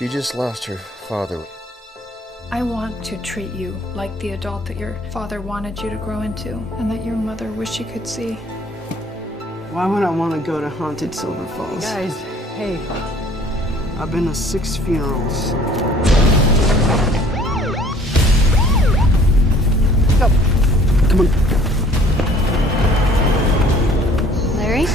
She just lost her father. I want to treat you like the adult that your father wanted you to grow into and that your mother wished she could see. Why would I want to go to haunted Silver Falls? Guys, hey. I've been to 6 funerals. Stop. Come on. Larry?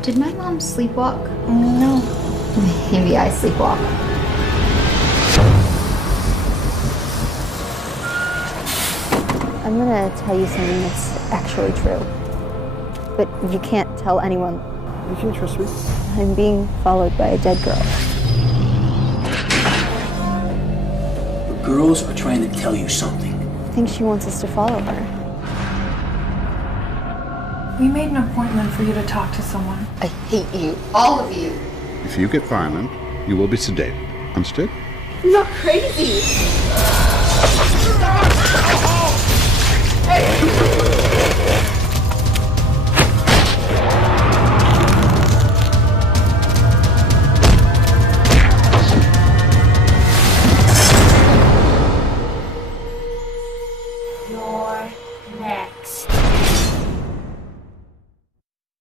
Did my mom sleepwalk? No. Maybe I sleepwalk. I'm gonna tell you something that's actually true. But you can't tell anyone. You can trust me. I'm being followed by a dead girl. The girls are trying to tell you something. I think she wants us to follow her. We made an appointment for you to talk to someone. I hate you. All of you. If you get violent, you will be sedated. Understood? I'm not crazy. Hey!